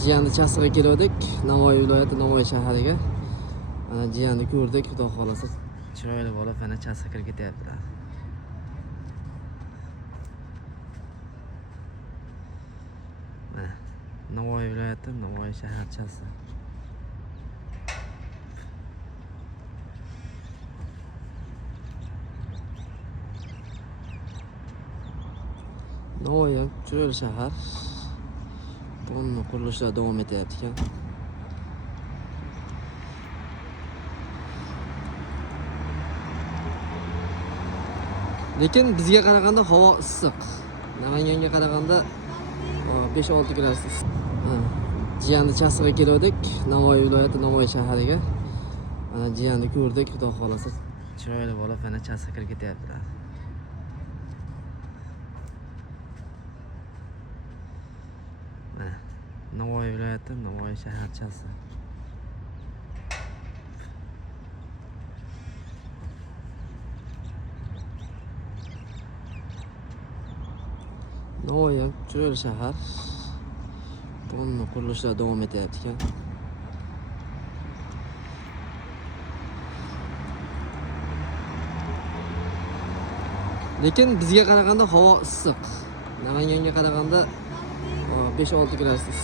Jiyanni Chasiqqa keldik. Navoiy viloyati Navoiy shahariga. Mana jiyanni ko'rdik, xudo xolasa. Chiroyli bo'lib, mana Chasiqqa kirib ketyaptilar. Mana Navoiy viloyati Navoiy shaharchasi. Navoiy chiroyli shahar. Bunun qurilishlar davom etyapti ekan. Lekin bizga qaraganda havo issiq. Namanganga qaraganda 5-6 gradus issiq. Jiyanni Chasiqqa keldik. Navoiy viloyati Navoiy shahariga. Mana jiyanni ko'rdik, xudo xolasa. Chiroyli bo'lib, mana Chasiqqa kirib ketyaptilar. Mana Navoiy viloyati Navoiy shaharchasi. Navoiy chiroyli shahar. Bunun qurilishlar davom etyapti ekan. Lekin bizga qaraganda havo issiq. Namanganga qaraganda 5-6 gradus issiq.